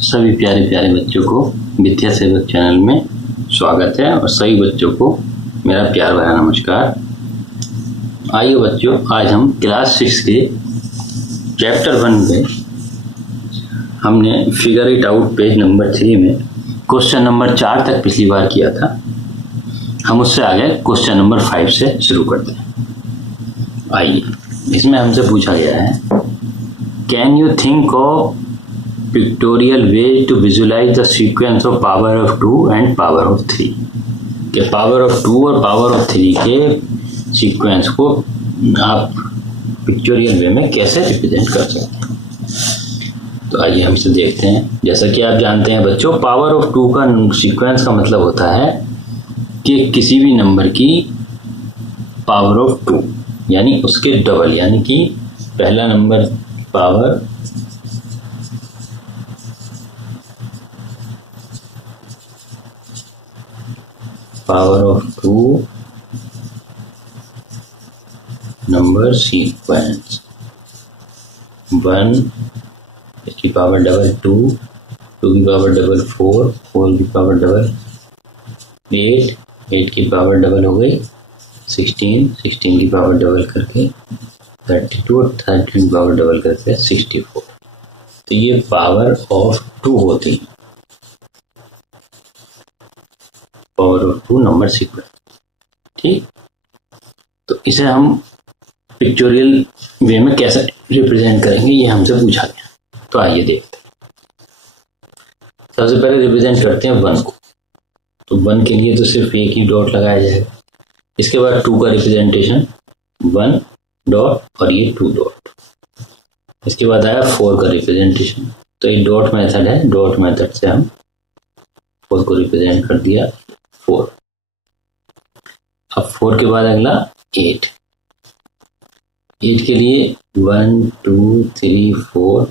सभी प्यारे प्यारे बच्चों को विद्या सेवक चैनल में स्वागत है और सभी बच्चों को मेरा प्यार भरा नमस्कार। आइए बच्चों, आज हम क्लास 6 के चैप्टर 1 में हमने figure it out page number 3 में क्वेश्चन नंबर 4 तक पिछली बार किया था। हम उससे आगे क्वेश्चन नंबर 5 से शुरू करते हैं। आइए, इसमें हमसे पूछा गया है, can you think of pictorial way to visualise the sequence of power of 2 and power of 3। के पावर ऑफ 2 और पावर ऑफ 3 के सीक्वेंस को आप पिक्टोरियल वे में कैसे रिप्रेजेंट कर सकते हैं। तो आइए हम इसे देखते हैं। जैसा कि आप जानते हैं बच्चों, पावर ऑफ 2 का सीक्वेंस का मतलब होता है कि किसी भी नंबर की पावर ऑफ 2 यानी उसके डबल, यानी कि पहला number power of 2 number sequence 1, इसकी पावर डबल 2, 2 की पावर डबल 4, 4 की पावर डबल 8, 8 की पावर डबल हो गई 16, 16 की पावर डबल करके 32 और 32 की पावर डबल करके 64। तो ये पावर ऑफ 2 होती है, पावर ऑफ 2 नंबर सीक्वेंस। ठीक, तो इसे हम पिक्टोरियल वे में कैसे रिप्रेजेंट करेंगे, ये हमसे पूछा गया। तो आइए देखते हैं। सबसे पहले रिप्रेजेंट करते हैं 1 को। तो 1 के लिए तो सिर्फ एक ही डॉट लगाया जाएगा। इसके बाद 2 का रिप्रेजेंटेशन 1 डॉट और ये 2 डॉट। इसके बाद आया 4 का रिप्रेजेंटेशन। तो ये डॉट मेथड है, डॉट मेथड से हम 4 को रिप्रेजेंट कर दिया 4। अब 4 के बाद अगला 8। 8 के लिए 1 2 3 4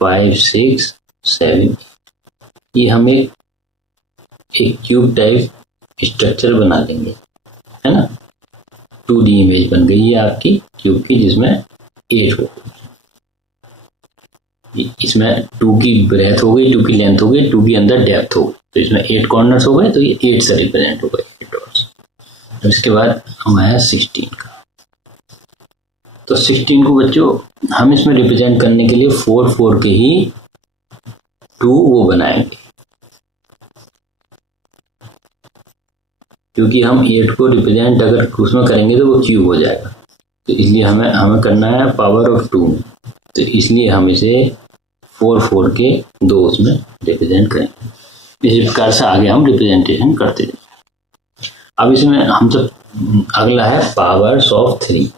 5 6 7। ये हम एक क्यूब टाइप स्ट्रक्चर बना लेंगे, है ना। 2D इमेज बन गई है आपकी क्यूब की, जिसमें 8 हो। इसमें 2 की ब्रेथ हो गई, 2 की लेंथ हो गई, 2 की अंदर डेप्थ हो गई। तो इसमें 8 कॉर्नर्स हो गए, तो ये 8 से रिप्रेजेंट हो गए 8 डॉट्स। तो इसके बाद हम आया 16 का। तो 16 को बच्चों हम इसमें रिप्रेजेंट करने के लिए 4 4 के ही 2 वो बनाएंगे, क्योंकि हम 8 को रिप्रेजेंट अगर उसमें करेंगे तो वो क्यूब हो जाएगा। तो इसलिए हमें करना है पावर ऑफ 2 में। तो इसलिए हम इसे 4 4 के 2 उसमें रिप्रेजेंट करेंगे। इसी प्रकार से आगे हम रिप्रेजेंटेशन करते जाएंगे। अब इसमें हम जब अगला है powers of 3।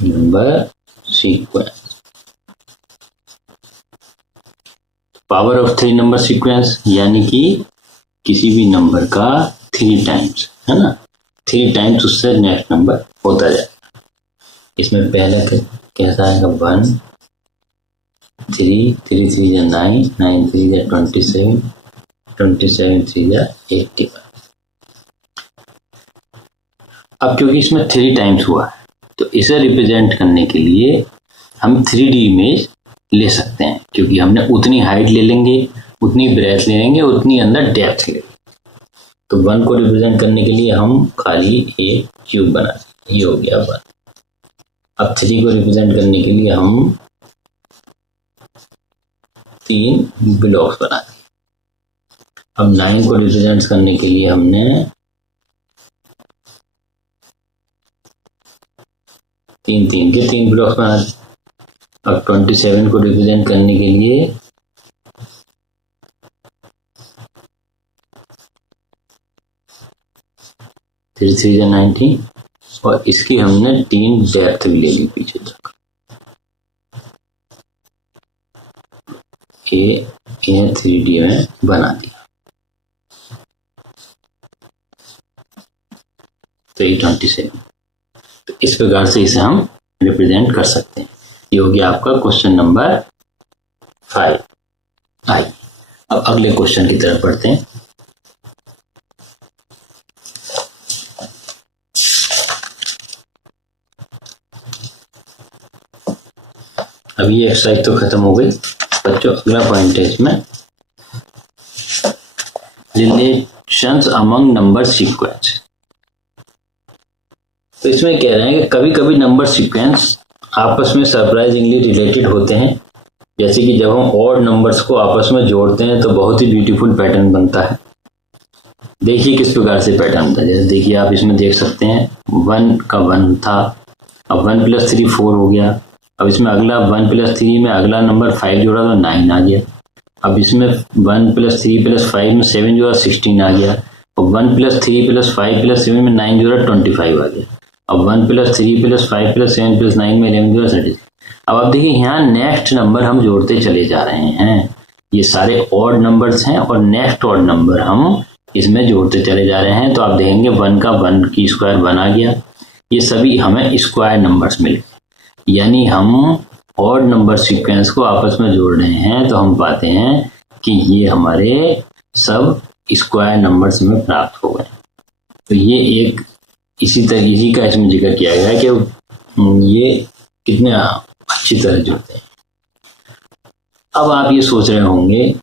Number sequence, power of 3 number sequence यानी कि किसी भी नंबर का 3 टाइम्स, है ना, 3 टाइम्स उससे नेक्स्ट नंबर होता जाए। इसमें पहले कैसा आएगा 1 3 3 3 या 9 9 3 या 27 27 3 या 81। अब क्योंकि इसमें 3 टाइम्स हुआ है, तो इसे रिप्रेजेंट करने के लिए हम 3D इमेज ले सकते हैं, क्योंकि हमने उतनी हाइट ले लेंगे, उतनी ब्रेथ ले लेंगे, उतनी अंदर डेप्थ ले लेंगे। तो 1 को रिप्रेजेंट करने के लिए हम खाली एक क्यूब बना देंगे, ये हो गया 1। अब 3 को रिप्रेजेंट करने के लिए हम 3 ब्लॉक्स बना देंगे। अब 9 को रिप्रेजेंट करने के लिए हमने 3 3 के 3 ब्लॉक्स बना दिए। अब 27 को रिप्रेजेंट करने के लिए 3 3 या 19, और इसकी हमने 3 डेप्थ भी ले ली पीछे तक। ये 3D में बना दिया। तो ये 27। तो इस प्रकार से इसे हम रिप्रेजेंट कर सकते हैं। ये हो गया आपका क्वेश्चन नंबर 5। आइए अब अगले क्वेश्चन की तरफ बढ़ते हैं। अब ये एक्सरसाइज तो खत्म हो गई बच्चों। अगला पॉइंट है इसमें रिलेशंस अमंग नंबर सीक्वेंस। तो इसमें कह रहे हैं कि कभी कभी नंबर सीक्वेंस आपस में सरप्राइजिंगली रिलेटेड होते हैं। जैसे कि जब हम ऑड नंबर्स को आपस में जोड़ते हैं तो बहुत ही ब्यूटीफुल पैटर्न बनता है। देखिए किस प्रकार से पैटर्न बनता है। जैसे देखिए आप इसमें देख सकते हैं 1 का 1 था, अब 1 + 3 4 हो गया। अब इसमें अगला 1 + 3 में अगला नंबर 5 जोड़ा तो 9 आ गया। अब इसमें 1 + 3 + 5 में 7 जोड़ा 16 आ गया। और 1 + 3 + 5 + 7 में 9 जोड़ा 25 आ गया। अब 1 + 3 + 5 + 7 + 9 में 11 जोड़ा 36। अब आप देखिए यहाँ नेक्स्ट नंबर हम जोड़ते चले जा रहे हैं। ये सारे ऑड नंबर्स हैं और नेक्स्ट ऑड नंबर हम इसमें जोड़ते चले जा रहे हैं। तो आप देखेंगे 1 का 1 की स्क्वायर 1 आ गया। ये सभी हमें स्क्वायर नंबर्स मिले, यानी हम ऑड नंबर सीक्वेंस को आपस में जोड़ रहे हैं तो हम पाते हैं कि ये हमारे सब स्क्वायर नंबर्स में प्राप्त हो गए। तो ये एक इसी का इसमें जिक्र किया गया है कि ये कितने अच्छी तरह जुड़ते हैं। अब आप ये सोच रहे होंगे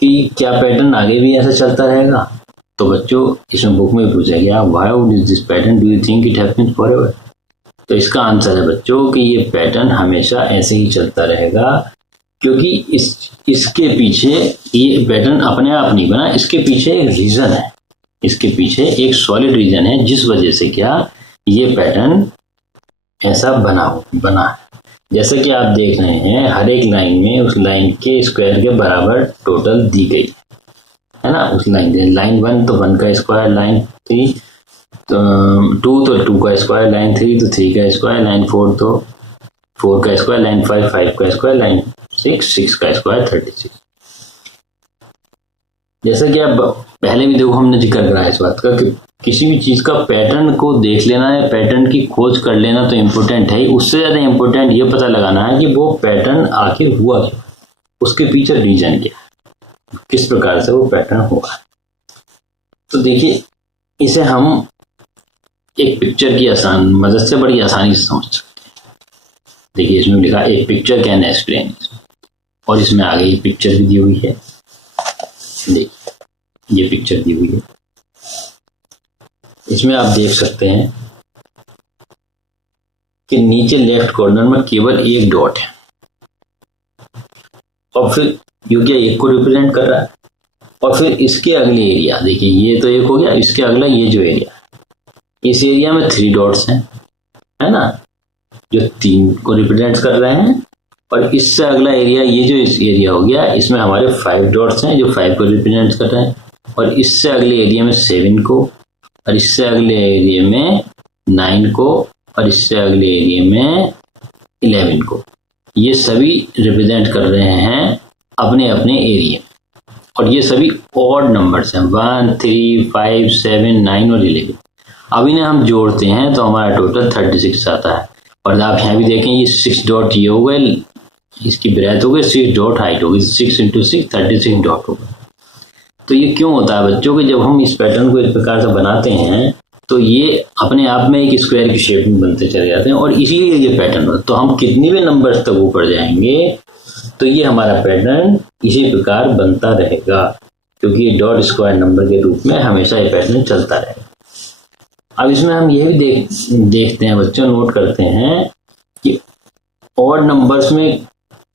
कि क्या पैटर्न आगे भी ऐसा चलता रहेगा? तो बच्चों इसमें बुक में पूछा गया why would this pattern do you think it happens forever? तो इसका आंसर है बच्चों कि ये पैटर्न हमेशा ऐसे ही चलता रहेगा, क्योंकि इसके पीछे ये पैटर्न अपने आप नहीं बना, इसके पीछे एक रीजन है, इसके पीछे एक सॉलिड रीजन है जिस वजह से क्या ये पैटर्न ऐसा बना है। जैसा कि आप देख रहे हैं हर एक लाइन में उस लाइन के स्क्वायर के बराबर टोटल दी गई है ना। उस लाइन 1 तो 1 का स्क्वायर, लाइन 3 तो 2 तो 2 का स्क्वायर, लाइन 3 तो 3 का स्क्वायर, लाइन 4 तो 4 का स्क्वायर, लाइन 5 5 का स्क्वायर, लाइन 6 6 का स्क्वायर 36। जैसा कि आप पहले भी देखो हमने जिक्र करा इस बात का कि किसी भी चीज का पैटर्न को देख लेना है, पैटर्न की खोज कर लेना तो इम्पोर्टेंट है। उससे ज्यादा इम्पोर्टेंट ये पता लगाना है कि वो पैटर्न आखिर हुआ क्यों, उसके पीछे रीजन क्या है, किस प्रकार से वो पैटर्न हुआ। तो देखिए इसे हम एक पिक्चर की मदद से बड़ी आसानी से समझ सकते हैं। देखिए इसमें लिखा एक पिक्चर कैन एक्सप्लेन, और इसमें आगे ये पिक्चर भी दी हुई है। देखिए ये पिक्चर दी हुई है, इसमें आप देख सकते हैं कि नीचे लेफ्ट कॉर्नर में केवल एक डॉट है और फिर यो क्या एक को रिप्रेजेंट कर रहा है। और फिर इसके अगले एरिया देखिए ये तो एक हो गया, इसके अगला ये जो एरिया, इस एरिया में 3 डॉट्स हैं है ना, जो 3 को रिप्रेजेंट कर रहे हैं। और इससे अगला एरिया ये जो इस एरिया हो गया, इसमें हमारे 5 डॉट्स हैं जो 5 को रिप्रेजेंट कर रहे हैं। और इससे अगले एरिया में 7 को, और इससे अगले एरिया में 9 को, और इससे अगले एरिया में 11 को। ये सभी रिप्रेजेंट कर रहे हैं अपने अपने एरिया, और ये सभी ऑड नंबर्स हैं 1 3 5 7 9 और 11। अब इन्हें हम जोड़ते हैं तो हमारा टोटल 36 आता है। और आप यहाँ भी देखें ये 6 डॉट ये हो गए, इसकी ब्रेथ हो गई, 6 डॉट हाइट हो गई, 6 × 6 36 डॉट हो गए। तो ये क्यों होता है बच्चों कि जब हम इस पैटर्न को इस प्रकार से बनाते हैं तो ये अपने आप में एक स्क्वायर की शेप में बनते चले जाते हैं, और इसीलिए ये पैटर्न होता है। तो हम कितनी भी नंबर्स तक ऊपर जाएंगे तो ये हमारा पैटर्न इसी प्रकार बनता रहेगा, क्योंकि ये डॉट स्क्वायर नंबर के रूप में हमेशा ये पैटर्न चलता रहेगा। अब इसमें हम ये भी देखते हैं बच्चों, नोट करते हैं कि ऑड नंबर्स में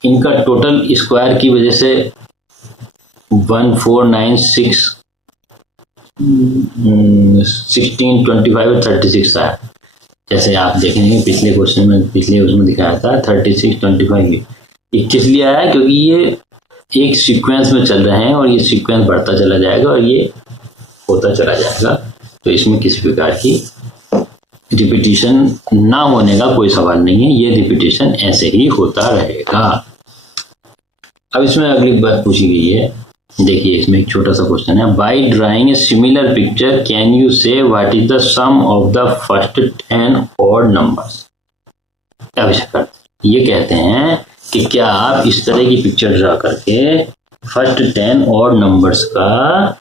इनका टोटल स्क्वायर की वजह से 1 4 9 6 16 25 और 36 आया। जैसे आप देखेंगे पिछले क्वेश्चन में, पिछले उसमें दिखाया था 36 25। ये किस लिए आया? क्योंकि ये एक सीक्वेंस में चल रहे हैं और ये सीक्वेंस बढ़ता चला जाएगा और ये होता चला जाएगा। तो इसमें किसी प्रकार की रिपीटिशन ना होने का कोई सवाल नहीं है, ये रिपीटिशन ऐसे ही होता रहेगा। अब इसमें अगली बात पूछी गई है, देखिए इसमें एक छोटा सा क्वेश्चन है, by drawing a similar picture can you say what is the sum of the first 10 odd numbers. ये कहते हैं कि क्या आप इस तरह की पिक्चर ड्रा करके फर्स्ट 10 ऑड नंबर्स का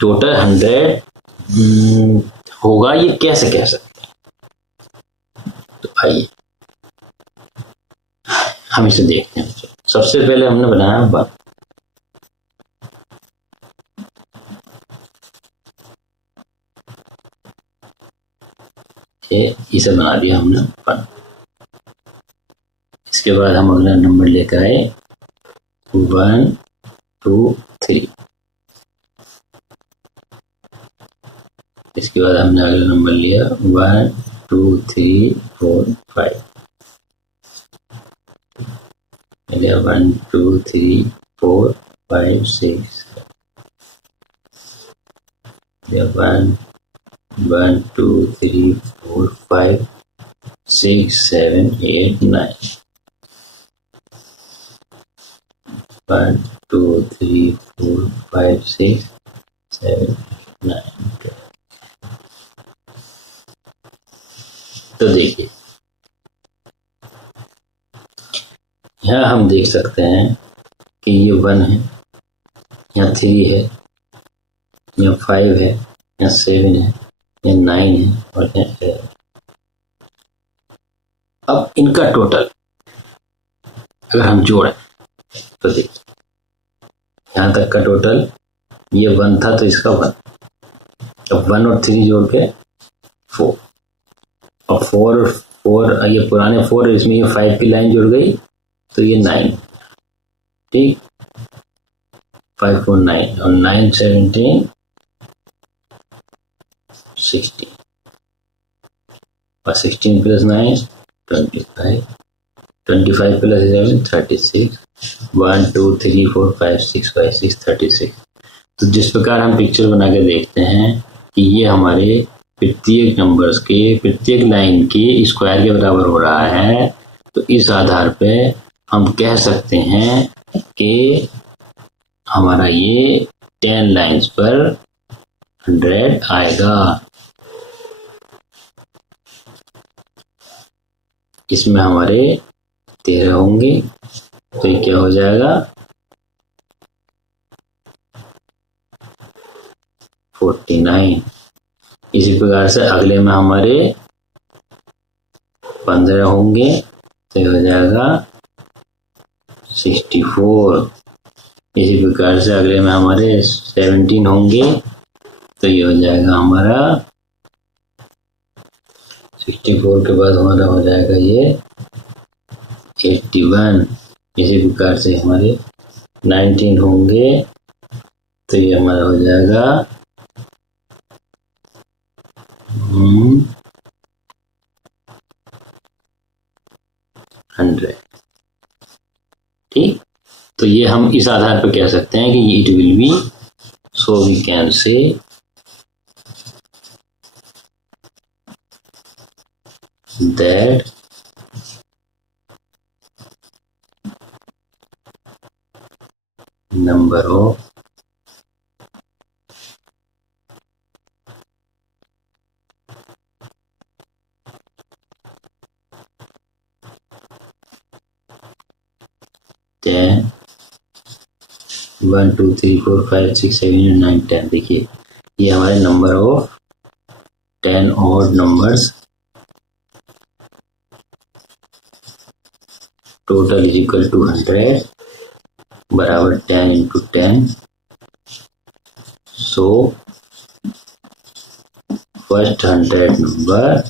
टोटल 100 होगा, ये कैसे कह सकते हैं? तो आइए हम इसे देखते हैं। सबसे पहले हमने बनाया 1, इसे बना दिया हमने 1। इसके बाद हम अगला नंबर लेकर आए 1 2 3। इसके बाद हमने अगला नंबर लिया 1 2 3 4 5। 1 2 3 4 5 6। 1 1 2 3 4 5 6 7 8 9। 1 2 3 4 5 6 7 9। तो देखिए यहाँ हम देख सकते हैं कि ये 1 है, यहाँ 3 है, यहाँ 5 है, यहाँ 7 है, यहाँ 9 है और यहाँ 8। अब इनका टोटल अगर हम जोड़ें तो देखिए यहाँ तक का टोटल ये 1 था तो इसका 1। अब 1 और 3 जोड़ के 4। अब 4 ये पुराने 4 इसमें ये 5 की लाइन जुड़ गई तो ये 9। ठीक, 5 4 9 और 9 17 16 और 16 प्लस 9 25 25 प्लस 11 36 1 2 3 4 5 6 5 6 36। तो जिस प्रकार हम पिक्चर बना के देखते हैं कि ये हमारे प्रत्येक नंबर्स के प्रत्येक लाइन के स्क्वायर के बराबर हो रहा है, तो इस आधार पे हम कह सकते हैं कि हमारा ये 10 लाइंस पर 100 आएगा। इसमें हमारे 13 होंगे तो ये क्या हो जाएगा 49। इसी प्रकार से अगले में हमारे 15 होंगे तो ये हो जाएगा 64। इसी प्रकार से अगले में हमारे 17 होंगे तो ये हो जाएगा हमारा 64 के बाद हमारा हो जाएगा ये 81। इसी प्रकार से हमारे 19 होंगे तो ये हमारा हो जाएगा 100। ठीक, तो ये हम इस आधार पर कह सकते हैं कि it will be, so we can say that number of ten 1 2 3 4 5 6 7 9 10। देखिए ये हमारे number of 10 odd numbers total is equal to 100 बराबर 10 into 10। So first 100 number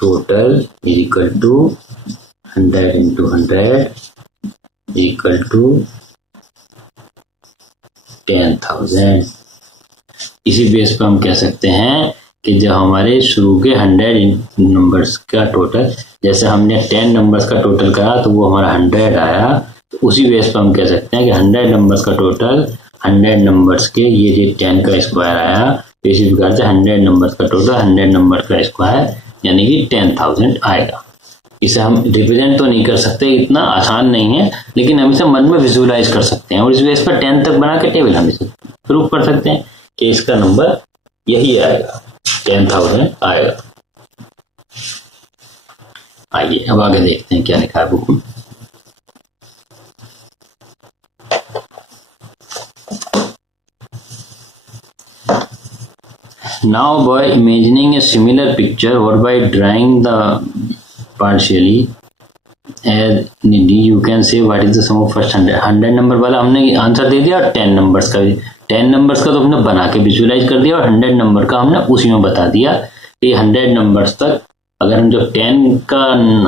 total is equal to 100 into 100 equal to 10,000। इसी बेस पर हम कह सकते हैं कि जब हमारे शुरू के 100 नंबर्स का टोटल, जैसे हमने 10 नंबर्स का टोटल करा तो वो हमारा 100 आया, तो उसी बेस पर हम कह सकते हैं कि 100 नंबर्स का टोटल 100 नंबर्स के ये 10 का स्क्वायर आया। तो इसी प्रकार से 100 नंबर्स का टोटल 100 नंबर का स्क्वायर यानी कि 10,000 आएगा। इसे हम रिप्रेजेंट तो नहीं कर सकते, इतना आसान नहीं है, लेकिन हम इसे मन में विजुअलाइज कर सकते हैं और इस बेस पर 10 तक बना के टेबल हम इसे प्रूव कर सकते हैं कि इसका नंबर यही आएगा, 10,000 आएगा। आइए अब आगे देखते हैं क्या लिखा है बुक में। Now by imagining a similar picture or by drawing the partially as you can say what is the sum of first 100 number वाला हमने आंसर दे दिया और 10 नंबर्स का भी 10 नंबर्स का तो हमने बना के विजुअलाइज कर दिया और 100 नंबर का हमने उसी में बता दिया कि 100 नंबर्स तक अगर हम जब 10 का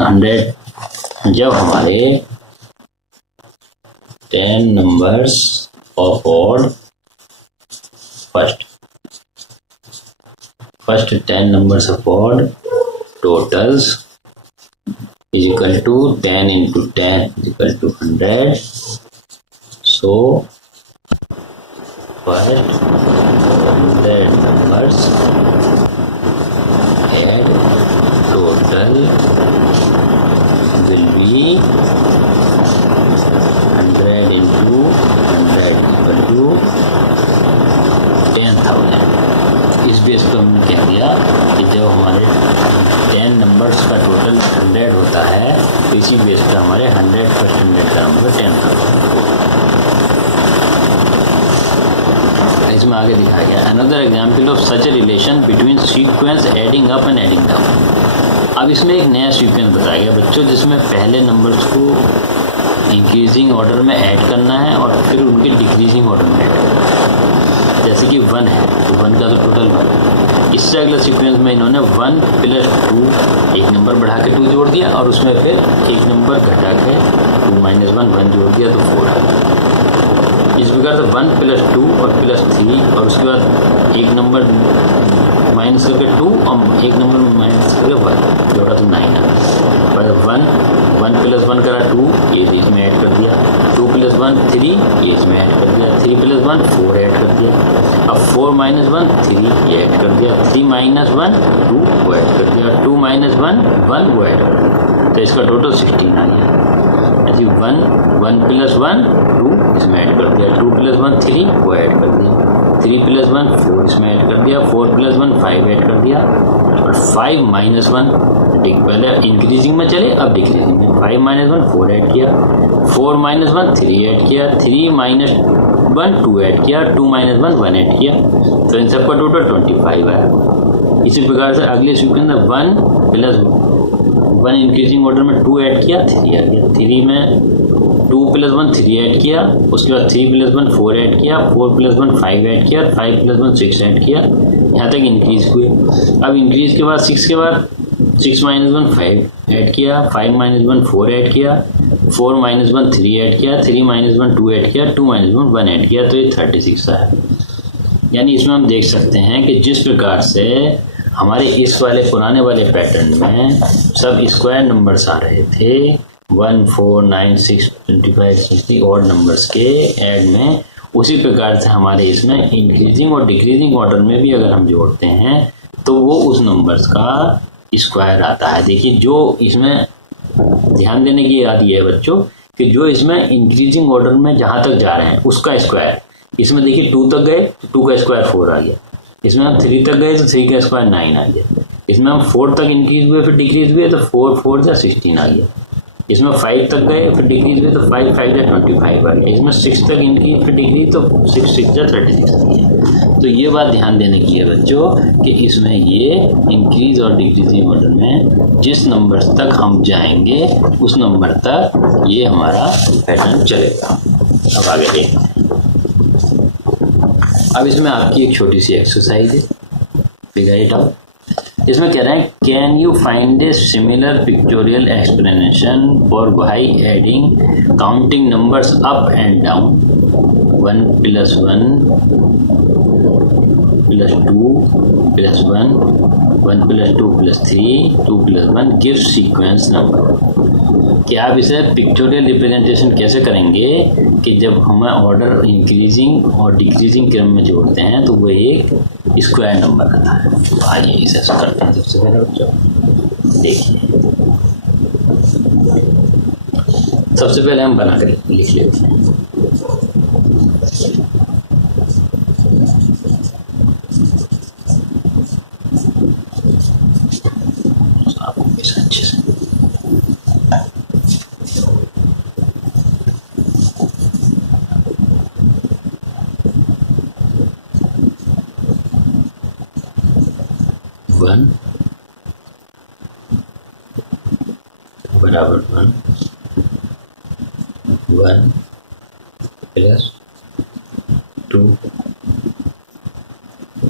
100 जब हमारे 10 numbers of odd first 10 numbers of odd totals is equal to 10 into 10 is equal to 100. So first 100 numbers add total will be 100 into 100 equal to 10,000. इस बेस पर हमने कह दिया कि जब हमारे 10 नंबर्स का टोटल 100 होता है तो इसी बेस पर हमारे 100 फर्स्ट 100 का नंबर 10,000। इसमें आगे दिखाया गया another example of such a relation between sequence adding up and adding down. अब इसमें एक नया सीक्वेंस बताया गया बच्चों जिसमें पहले नंबर्स को इंक्रीजिंग ऑर्डर में ऐड करना है और फिर उनके डिक्रीजिंग ऑर्डर में ऐड करना है। जैसे कि 1 है तो 1 का तो टोटल 1। इससे अगला सीक्वेंस में इन्होंने 1 प्लस 2 एक नंबर बढ़ा के 2 जोड़ दिया और उसमें फिर एक नंबर घटा के 2 माइनस 1 जोड़ दिया तो 4 आ गया। इस प्रकार से 1 प्लस 2 और प्लस 3 और उसके बाद एक नंबर माइनस करके 2 और एक नंबर माइनस करके 1 जोड़ा तो 9 आ गया। 1 प्लस 1 करा 2 ये इसमें ऐड कर दिया, 2 प्लस 1 3 ये इसमें ऐड कर दिया, 3 प्लस 1 4 ऐड कर दिया, अब 4 माइनस 1 3 ये ऐड कर दिया, 3 माइनस 1 2 वो ऐड कर दिया, 2 माइनस 1 1 वो ऐड कर दिया, तो इसका टोटल 16 आ गया। ऐसे 1 प्लस 1 2 इसमें ऐड कर दिया, 2 प्लस 1 3 वो ऐड कर दिया, 3 प्लस 1 4 इसमें ऐड कर दिया, 4 प्लस 1 5 ऐड कर दिया और 5 माइनस 1 पहले इंक्रीजिंग में चले अब डिक्रीजिंग में 5 माइनस 1 4 ऐड किया, 4 माइनस 1 3 ऐड किया, 3 माइनस 1 2 ऐड किया, 2 माइनस 1 ऐड किया, तो इन सबका टोटल 25 आया। इसी प्रकार से अगले सीक्वेंस में 1 प्लस 1 इंक्रीजिंग ऑर्डर में 2 ऐड किया 3 आ गया, 3 में 2 प्लस 1 3 ऐड किया, उसके बाद 3 प्लस 1 4 ऐड किया, 4 प्लस 1 5 ऐड किया, 5 प्लस 1 6 ऐड किया, यहाँ तक इंक्रीज हुए। अब इंक्रीज के बाद 6 के बाद 6 माइनस 1 5 ऐड किया, 5 माइनस 1 4 ऐड किया, 4 माइनस 1 3 ऐड किया, 3 माइनस 1 2 ऐड किया, 2 माइनस 1 ऐड किया, तो ये 36 है। यानी इसमें हम देख सकते हैं कि जिस प्रकार से हमारे इस वाले पुराने वाले पैटर्न में सब स्क्वायर नंबर्स आ रहे थे 1 4 9 6 25 60 ऑड नंबर्स के ऐड में, उसी प्रकार से हमारे इसमें इंक्रीजिंग और डिक्रीजिंग ऑर्डर में भी अगर हम जोड़ते हैं तो वो उस नंबर्स का स्क्वायर आता है। देखिए जो इसमें ध्यान देने की बात ये है बच्चों कि जो इसमें इंक्रीजिंग ऑर्डर में जहाँ तक जा रहे हैं उसका स्क्वायर, इसमें देखिए 2 तक गए तो 2 का स्क्वायर 4 आ गया, इसमें हम 3 तक गए तो 3 का स्क्वायर 9 आ गया, इसमें हम 4 तक इंक्रीज हुए फिर डिक्रीज हुए तो 4 4 जा 16 आ गया, इसमें 5 तक गए फिर डिक्रीज हुए तो 5 5 जा 25 आ गया, इसमें 6 तक इंक्रीज फिर डिक्रीज तो 6 6 जा 36 आ गया। तो ये बात ध्यान देने की है बच्चों कि इसमें ये इंक्रीज और डिक्रीजिंग ऑर्डर में जिस नंबर तक हम जाएंगे उस नंबर तक ये हमारा पैटर्न चलेगा। अब आगे देखते हैं। अब इसमें आपकी एक छोटी सी एक्सरसाइज है, फिगर इट आउट। इसमें कह रहे हैं can you find a similar pictorial explanation for by adding counting numbers up and down 1 plus 1 plus 2 plus 1 1 plus 2 plus 3 2 plus 1 gives sequence number. कि आप इसे पिक्टोरियल रिप्रेजेंटेशन कैसे करेंगे कि जब हमें ऑर्डर इंक्रीजिंग और डिक्रीजिंग क्रम में जोड़ते हैं तो वो एक स्क्वायर नंबर आता है। तो आइए इसे करते हैं। सबसे पहले बच्चों देखिए, सबसे पहले हम बना कर लिख लेते हैं। अच्छे से 1 बराबर 1 प्लस 2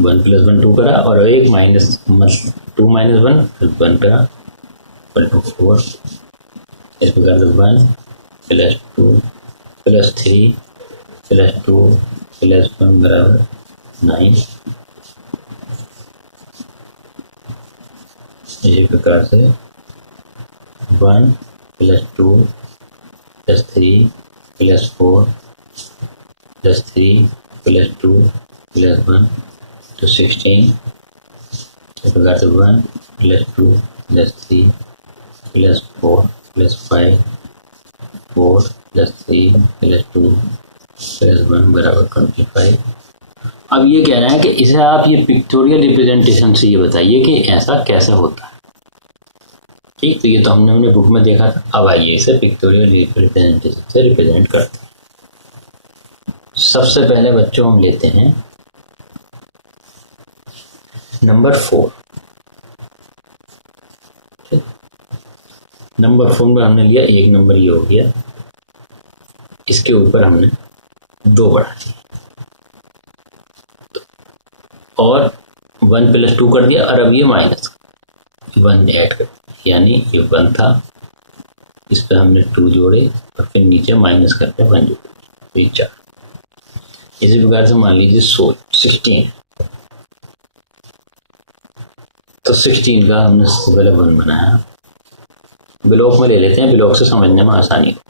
1 प्लस 1 2 करा और एक माइनस 2 माइनस 1 फिर 1 करा 1 2 4 इस प्रकार से 1 प्लस 2 प्लस 3 प्लस 2 प्लस 1 बराबर 9। इसी प्रकार से 1 plus 2 plus 3 plus 4 plus 3 plus 2 plus 1 तो 16। इस प्रकार से 1 plus 2 plus 3 plus 4 plus 5 4 plus 3 plus 2 plus 1 बराबर 25। अब ये कह रहा है कि इसे आप ये पिक्टोरियल रिप्रेजेंटेशन से ये बताइए कि ऐसा कैसे होता है। ठीक, तो ये तो हमने अपने बुक में देखा था। अब आइए इसे पिक्टोरियल रिप्रेजेंटेशन से रिप्रेजेंट करते हैं। सबसे पहले बच्चों हम लेते हैं नंबर 4। ठीक, नंबर 4 में हमने लिया एक नंबर ये हो गया, इसके ऊपर हमने 2 बढ़ा दिया और 1 प्लस 2 कर दिया और अब ये माइनस 1 ऐड कर दिया, यानी ये 1 था, इस पर हमने 2 जोड़े और फिर नीचे माइनस करके 1 जोड़े, तो ये 4। इसी प्रकार से मान लीजिए 16 तो 16 का हमने सबसे पहले 1 बनाया। ब्लॉक में ले लेते हैं, ब्लॉक से समझने में आसानी हो।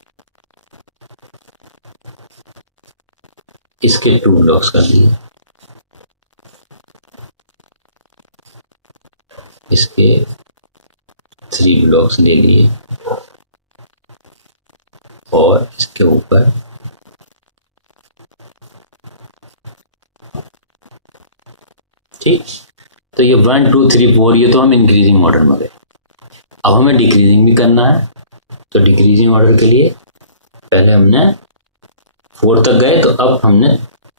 इसके 2 ब्लॉक्स कर दिए, इसके 3 ब्लॉक्स ले लिए और इसके ऊपर ठीक। तो ये 1 2 3 4 ये तो हम इंक्रीजिंग ऑर्डर में गए। अब हमें डिक्रीजिंग भी करना है, तो डिक्रीजिंग ऑर्डर के लिए पहले हमने 4 तक गए, तो अब हमने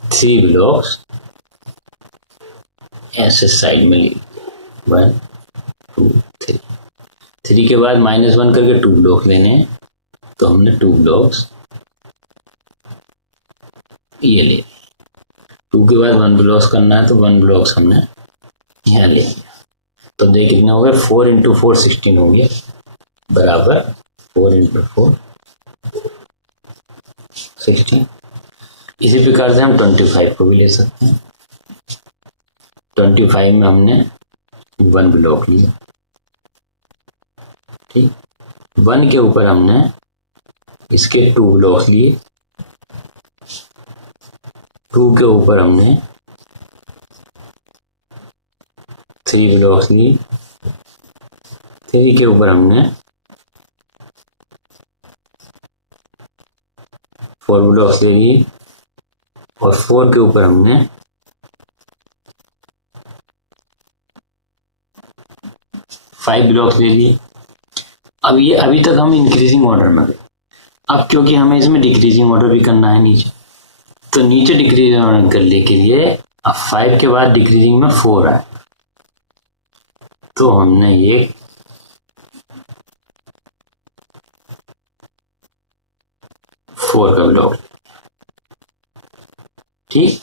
3 ब्लॉक्स ऐसे साइड में ले लिए 1 2 3। 3 के बाद -1 करके 2 ब्लॉक्स लेने हैं, तो हमने 2 ब्लॉक्स ये ले लिए। 2 के बाद 1 ब्लॉक्स करना है, तो 1 ब्लॉक्स हमने यहाँ ले लिया। तो देख कितने हो गए, 4 × 4 16 हो गया बराबर 4 × 4 16। इसी प्रकार से हम 25 को भी ले सकते हैं। 25 में हमने 1 ब्लॉक लिया, ठीक। 1 के ऊपर हमने इसके 2 ब्लॉक्स लिए, 2 के ऊपर हमने 3 ब्लॉक्स लिए, 3 के ऊपर हमने 4 ब्लॉक्स ले लिए और 4 के ऊपर हमने 5 ब्लॉक्स ले लिए। अब ये अभी तक हम इंक्रीजिंग ऑर्डर में गए। अब क्योंकि हमें इसमें डिक्रीजिंग ऑर्डर भी करना है नीचे, तो नीचे डिक्रीजिंग ऑर्डर करने के लिए अब 5 के बाद डिक्रीजिंग में 4 आए, तो हमने ये 4 का ब्लॉक, ठीक।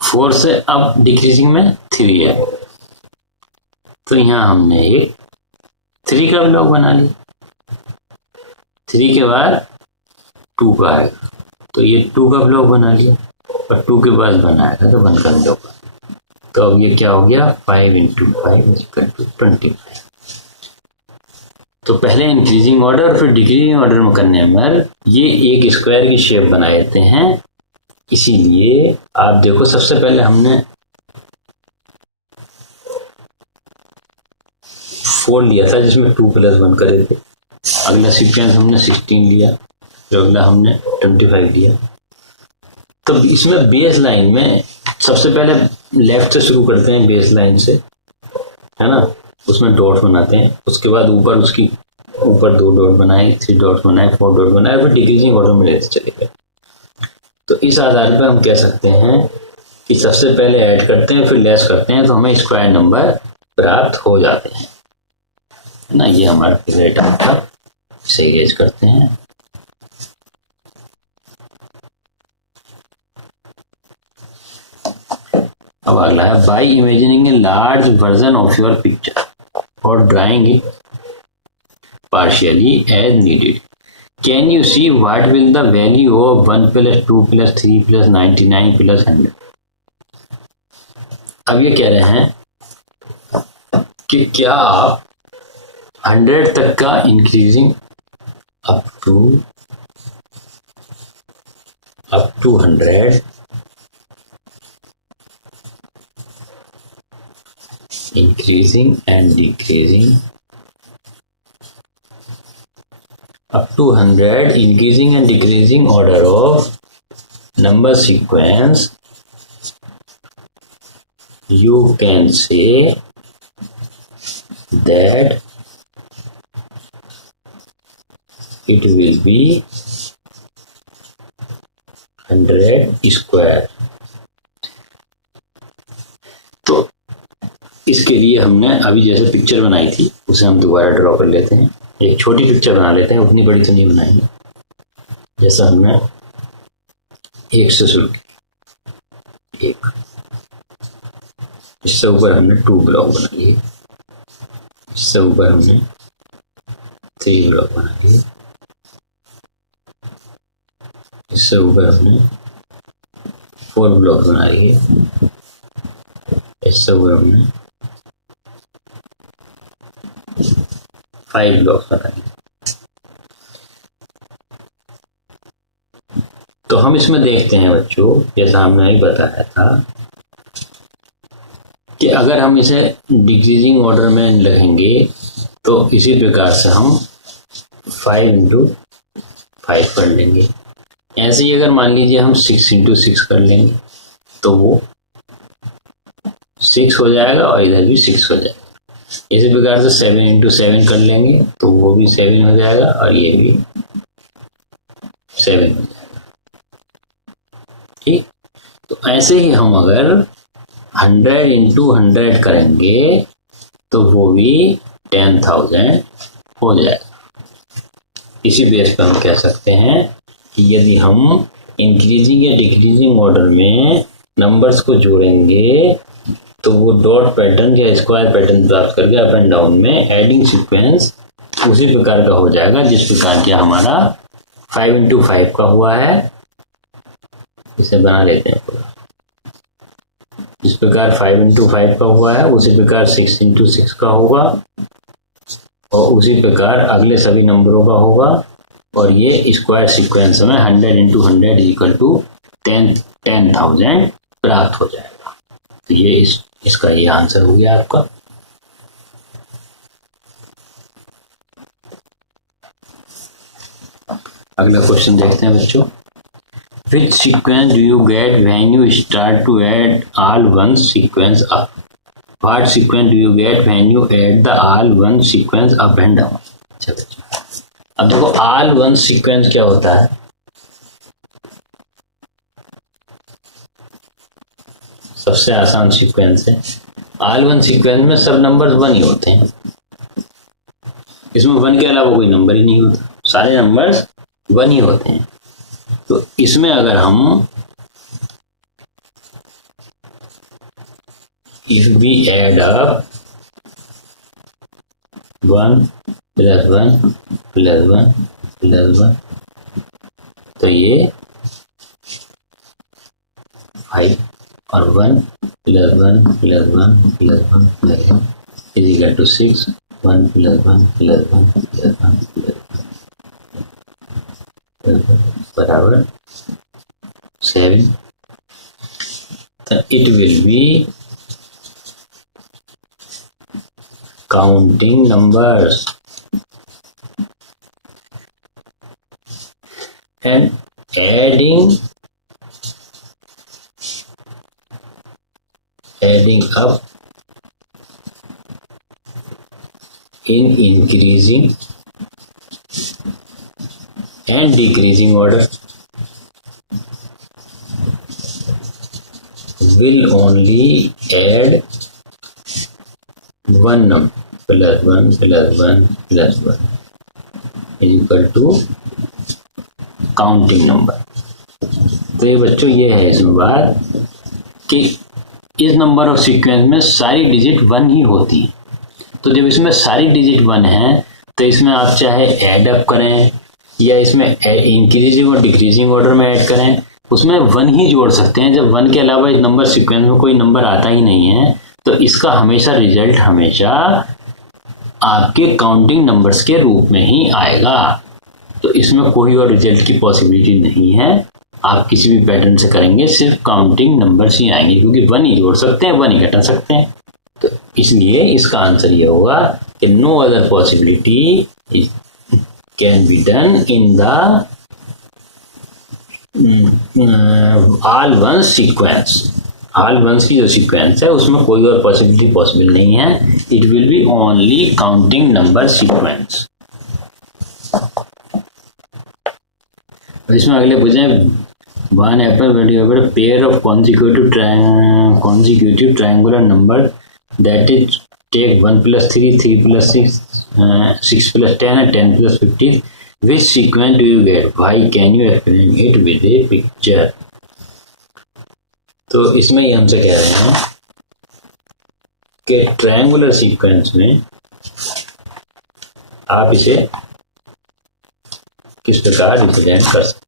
4 से अब डिक्रीजिंग में 3 है, तो यहां हमने एक 3 का ब्लॉक बना लिया। 3 के बाद 2 का आएगा, तो ये 2 का ब्लॉक बना लिया और 2 के बाद बनाएगा तो 1 का ब्लॉक। तो अब ये क्या हो गया, 5 × 5 = 25। तो पहले इंक्रीजिंग ऑर्डर और फिर डिक्रीजिंग ऑर्डर में करने में ये एक स्क्वायर की शेप बना देते हैं। इसीलिए आप देखो, सबसे पहले हमने 4 लिया था जिसमें 2 + 1 करे थे। अगला सीक्वेंस हमने 16 लिया, फिर अगला हमने 25 लिया। तो इसमें बेस लाइन में सबसे पहले लेफ्ट से शुरू करते हैं, बेस लाइन से, है ना, उसमें डॉट बनाते हैं। उसके बाद ऊपर उसकी ऊपर 2 डॉट बनाए, 3 डॉट बनाए, 4 डॉट बनाए, फिर डिक्रीजिंग ऑर्डर में लेते चले गए। तो इस आधार पर हम कह सकते हैं कि सबसे पहले ऐड करते हैं फिर लेस करते हैं, तो हमें स्क्वायर नंबर प्राप्त हो जाते हैं, है ना। ये हमारा फिगर था इसे इरेज करते हैं। अब अगला है by imagining a large version of your picture और drawing it partially as needed can you see what will the value of 1 + 2 + 3 + 99 + 100। अब ये कह रहे हैं कि क्या आप 100 तक का increasing up to 100 increasing and decreasing up to 100 increasing and decreasing order of number sequence, you can say that it will be 100 square। तो इसके लिए हमने अभी जैसे पिक्चर बनाई थी उसे हम दोबारा ड्रॉ कर लेते हैं। एक छोटी पिक्चर बना लेते हैं, उतनी बड़ी तो नहीं बनाएंगे। जैसा हमने 1 से शुरू किया, 1, इससे ऊपर हमने 2 ब्लॉक बना लिए, इससे ऊपर हमने 3 ब्लॉक बना लिए, इससे ऊपर हमने 4 ब्लॉक बना लिए, इससे ऊपर हमने 5 ब्लॉक्स बनाएंगे। तो हम इसमें देखते हैं बच्चों, जैसा हमने ही बताया था कि अगर हम इसे डिक्रीजिंग ऑर्डर में लिखेंगे तो इसी प्रकार से हम 5 × 5 कर लेंगे। ऐसे ही अगर मान लीजिए हम 6 × 6 कर लेंगे तो वो 6 हो जाएगा और इधर भी 6 हो जाएगा। इसी प्रकार से 7 × 7 कर लेंगे तो वो भी 7 हो जाएगा और ये भी 7 हो जाएगा। ठीक, तो ऐसे ही हम अगर 100 × 100 करेंगे तो वो भी 10,000 हो जाएगा। इसी बेस पर हम कह सकते हैं कि यदि हम इंक्रीजिंग या डिक्रीजिंग ऑर्डर में नंबर्स को जोड़ेंगे तो वो डॉट पैटर्न या स्क्वायर पैटर्न प्राप्त करके अप एंड डाउन में एडिंग सीक्वेंस उसी प्रकार का हो जाएगा जिस प्रकार का हमारा 5 × 5 का हुआ है। इसे बना लेते हैं पूरा। जिस प्रकार 5 × 5 का हुआ है उसी प्रकार 6 × 6 का होगा और उसी प्रकार अगले सभी नंबरों का होगा और ये स्क्वायर सीक्वेंस में 100 × 100 = 10,000 प्राप्त हो जाएगा। तो ये इसका ये आंसर हो गया आपका। अगला क्वेश्चन देखते हैं बच्चों। Which sequence do you get when you start to add all one sequence up? What sequence do you get when you add the all one sequence up and down? अच्छा बच्चों, अब देखो all one sequence क्या होता है। सबसे आसान sequence है। ऑल वन सीक्वेंस में सब नंबर्स 1 ही होते हैं। इसमें 1 के अलावा कोई नंबर ही नहीं होता, सारे नंबर्स 1 ही होते हैं। तो इसमें अगर हम इफ वी एड अप 1 + 1 + 1 + 1 तो ये 5 और 1 + 1 + 1 + 1 + 1 = 6, 1 + 1 + 1 + 1 बराबर 7। तो it will be counting numbers and adding up in increasing and decreasing order will only add one number +1 + 1 + 1 is equal to counting number. तो ये बच्चों ये है इसमें बात कि इस नंबर ऑफ सीक्वेंस में सारी डिजिट 1 ही होती है। तो जब इसमें सारी डिजिट 1 है तो इसमें आप चाहे ऐड अप करें या इसमें इंक्रीजिंग और डिक्रीजिंग ऑर्डर में ऐड करें, उसमें 1 ही जोड़ सकते हैं। जब 1 के अलावा इस नंबर सीक्वेंस में कोई नंबर आता ही नहीं है तो इसका हमेशा रिजल्ट हमेशा आपके काउंटिंग नंबर्स के रूप में ही आएगा। तो इसमें कोई और रिजल्ट की पॉसिबिलिटी नहीं है। आप किसी भी पैटर्न से करेंगे सिर्फ काउंटिंग नंबर्स ही आएंगे, क्योंकि 1 ही जोड़ सकते हैं, 1 ही घटा सकते हैं। तो इसलिए इसका आंसर ये होगा कि no other possibility can be done in the all one sequence. All ones की जो सीक्वेंस है उसमें कोई और पॉसिबिलिटी पॉसिबल नहीं है। It will B only counting number sequence. इसमें अगले पूछे one Apple pair of consecutive triangular number that is take 1 plus 3, 3 plus 6, 6 plus 10 and 10 plus 15. Which sequence do you get? Why can you explain it with a picture? तो इसमें ये हमसे कह रहे हैं कि ट्रायंगुलर सीक्वेंस में आप इसे किस प्रकार रिप्रेजेंट कर सकते हैं।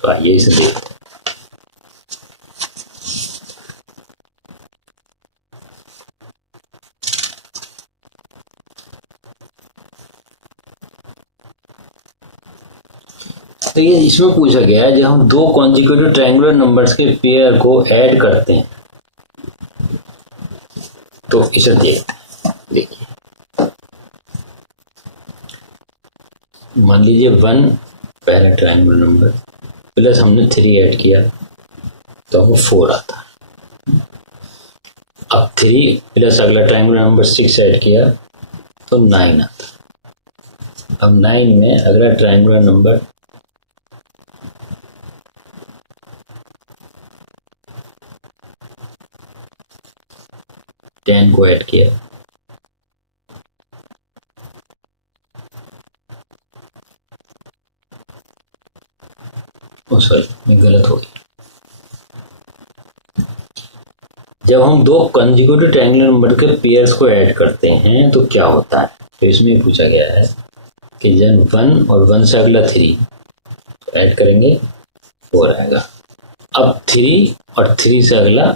तो आइए इसे देखते हैं। तो ये इसमें पूछा गया है जब हम दो कॉन्जिक्यूटिव ट्रायंगुलर नंबर्स के पेयर को ऐड करते हैं तो इसे देखते हैं। देखिए मान लीजिए 1 पहला ट्रायंगुलर नंबर प्लस हमने 3 ऐड किया तो हमको 4 आता है। अब 3 प्लस अगला ट्रायंगुलर नंबर 6 ऐड किया तो 9 आता है। अब 9 में अगला ट्रायंगुलर नंबर 10 को ऐड किया सॉरी मैं गलत हो गया। जब हम दो कंसेक्यूटिव ट्रायंगुलर नंबर के पेयर्स को ऐड करते हैं तो क्या होता है। तो इसमें पूछा गया है कि जब 1 और 1 से अगला 3 तो ऐड करेंगे 4 आएगा। अब 3 और 3 से अगला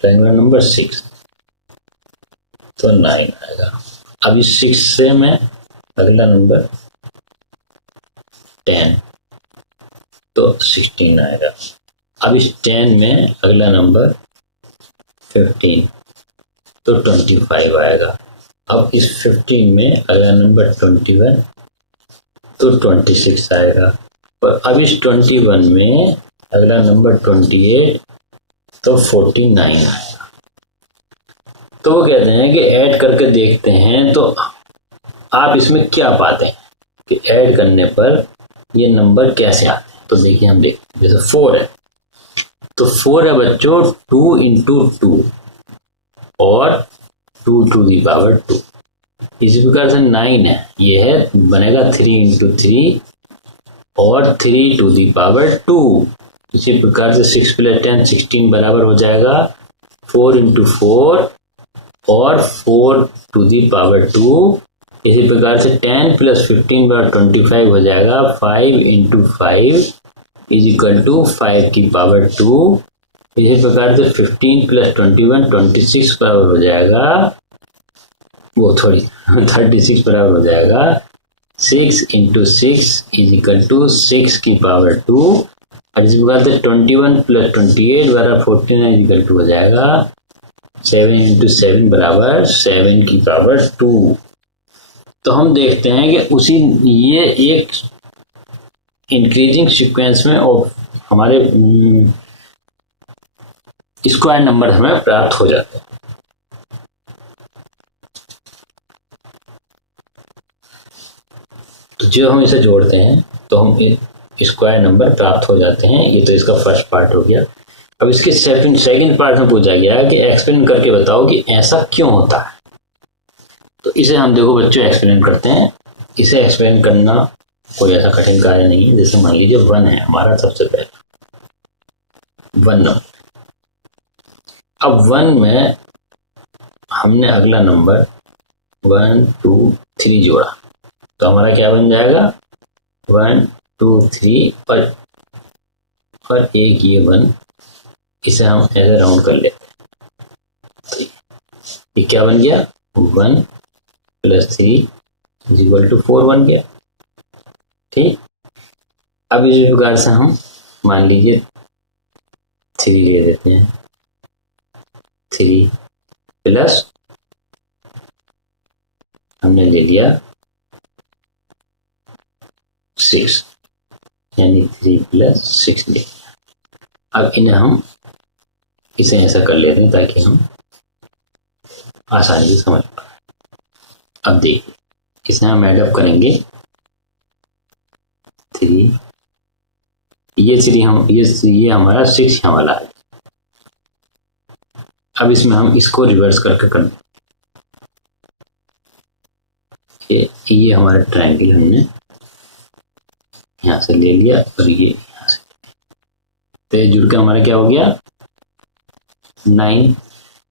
ट्रायंगुलर नंबर 6 तो 9 आएगा। अब इस 6 से मैं अगला नंबर 10 तो 16 आएगा। अब इस 10 में अगला नंबर 15 तो 25 आएगा। अब इस 15 में अगला नंबर 21 तो 26 आएगा। और अब इस 21 में अगला नंबर 28 तो 49 आएगा। तो वो कहते हैं कि ऐड करके देखते हैं तो आप इसमें क्या पाते हैं कि ऐड करने पर ये नंबर कैसे आते हैं। तो देखिए हम देखते हैं जैसे 4 है तो 4 है बच्चों 2 into 2 और 2 to the power 2। इसी प्रकार से 9 है ये है बनेगा 3 into 3 और 3 to the power 2। इसी प्रकार से 6 plus 10 16 बराबर हो जाएगा 4 into 4 और 4 to the power 2। इसी प्रकार से 10 plus 15 बराबर 25 हो जाएगा 5 into 5 इज इक्वल टू 5 की पावर 2। इसी प्रकार से 15 plus 21 26 बराबर हो जाएगा वो थोड़ी 36 बराबर हो जाएगा 6 into 6 इज इक्वल टू 6 की पावर 2। और इसी प्रकार से 21 plus 28 बराबर 49 इज इक्वल टू हो जाएगा 7 into 7 बराबर 7 की पावर 2। तो हम देखते हैं कि उसी ये एक इंक्रीजिंग सीक्वेंस में और हमारे स्क्वायर नंबर हमें प्राप्त हो जाते हैं। तो जो हम इसे जोड़ते हैं तो हम स्क्वायर नंबर प्राप्त हो जाते हैं। ये तो इसका फर्स्ट पार्ट हो गया। अब इसके सेकंड पार्ट में पूछा गया है कि एक्सप्लेन करके बताओ कि ऐसा क्यों होता है। तो इसे हम देखो बच्चों एक्सप्लेन करते हैं। इसे एक्सप्लेन करना कोई ऐसा कठिन कार्य नहीं है। जैसे मान लीजिए 1 है हमारा, सबसे पहले 1 नंबर। अब 1 में हमने अगला नंबर 1 2 3 जोड़ा, तो हमारा क्या बन जाएगा 1 2 3 और एक ये 1, इसे हम ऐसे राउंड कर लेते हैं। ये क्या बन गया 1 + 3 = 4 बन गया। ठीक, अब इस प्रकार से हम मान लीजिए 3 ले देते हैं, 3 प्लस हमने ले लिया 6, यानी 3 + 6 ले लिया। अब इन्हें हम इसे ऐसा कर लेते हैं ताकि हम आसानी से समझ पाए। अब देखिए इसे हम एडअप करेंगे 3, ये 3 हम ये हमारा 6 यहाँ वाला है। अब इसमें हम इसको रिवर्स करके कर दें। ये हमारा ट्रायंगल हमने यहाँ से ले लिया और ये यहाँ से, तो ये जुड़ के हमारा क्या हो गया 9।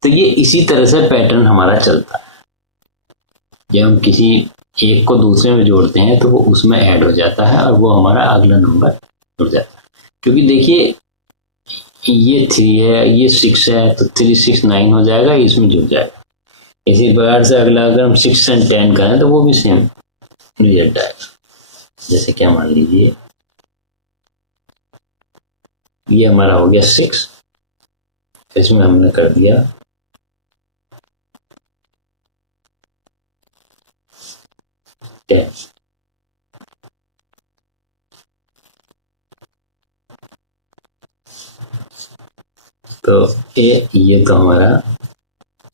तो ये इसी तरह से पैटर्न हमारा चलता है। जब हम किसी एक को दूसरे में जोड़ते हैं तो वो उसमें ऐड हो जाता है और वो हमारा अगला नंबर जुड़ जाता है। क्योंकि देखिए ये 3 है, ये 6 है, तो 3 6 9 हो जाएगा, इसमें जुड़ जाएगा। इसी प्रकार से अगला अगर हम 6 और 10 करें तो वो भी सेम रिजल्ट आएगा। जैसे क्या मान लीजिए ये हमारा हो गया 6, इसमें हमने कर दिया 10। तो ये तो हमारा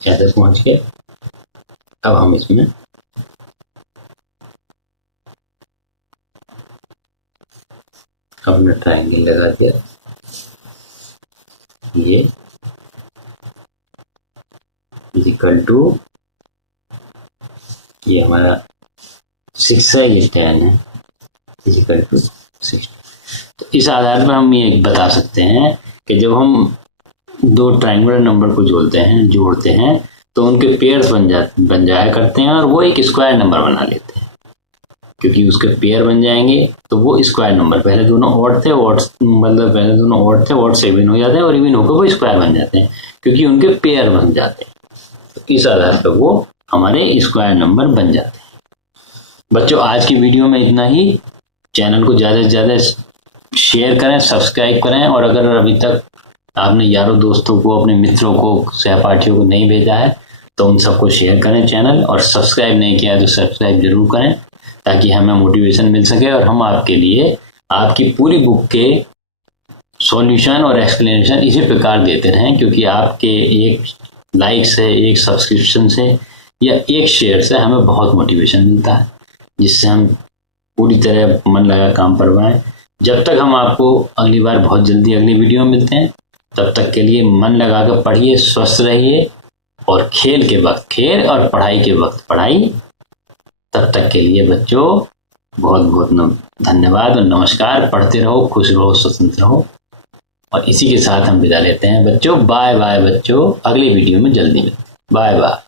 ऐसे पहुंच गया। अब हम इसमें हमने ट्रायंगल लगा दिया, ये = ये हमारा 6 है, ये 10 है, = 6। तो इस आधार पर हम ये बता सकते हैं कि जब हम दो ट्रायंगुलर नंबर को जोड़ते हैं तो उनके पेयर्स बन जाया करते हैं और वो एक स्क्वायर नंबर बना लेते हैं। क्योंकि उसके पेयर बन जाएंगे तो वो स्क्वायर नंबर, पहले दोनों ऑड थे, ऑड से इवन हो जाते हैं और इवन होकर वो स्क्वायर बन जाते हैं क्योंकि उनके पेयर बन जाते हैं। तो इस आधार पर वो हमारे स्क्वायर नंबर बन जाते हैं। बच्चों आज की वीडियो में इतना ही। चैनल को ज़्यादा से ज़्यादा शेयर करें, सब्सक्राइब करें, और अगर अभी तक आपने यारों दोस्तों को, अपने मित्रों को, सहपाठियों को नहीं भेजा है तो उन सबको शेयर करें चैनल, और सब्सक्राइब नहीं किया तो सब्सक्राइब जरूर करें ताकि हमें मोटिवेशन मिल सके और हम आपके लिए आपकी पूरी बुक के सॉल्यूशन और एक्सप्लेनेशन इसी प्रकार देते रहें। क्योंकि आपके एक लाइक से, एक सब्सक्रिप्शन से या एक शेयर से हमें बहुत मोटिवेशन मिलता है, जिससे हम पूरी तरह मन लगा काम करवाएं। जब तक हम आपको अगली बार बहुत जल्दी अगली वीडियो में मिलते हैं, तब तक के लिए मन लगा कर पढ़िए, स्वस्थ रहिए, और खेल के वक्त खेल और पढ़ाई के वक्त पढ़ाई। तब तक के लिए बच्चों बहुत बहुत धन्यवाद और नमस्कार। पढ़ते रहो, खुश रहो, स्वतंत्र रहो। और इसी के साथ हम विदा लेते हैं बच्चों। बाय बाय बच्चों, अगली वीडियो में जल्दी मिलते हैं। Bye bye.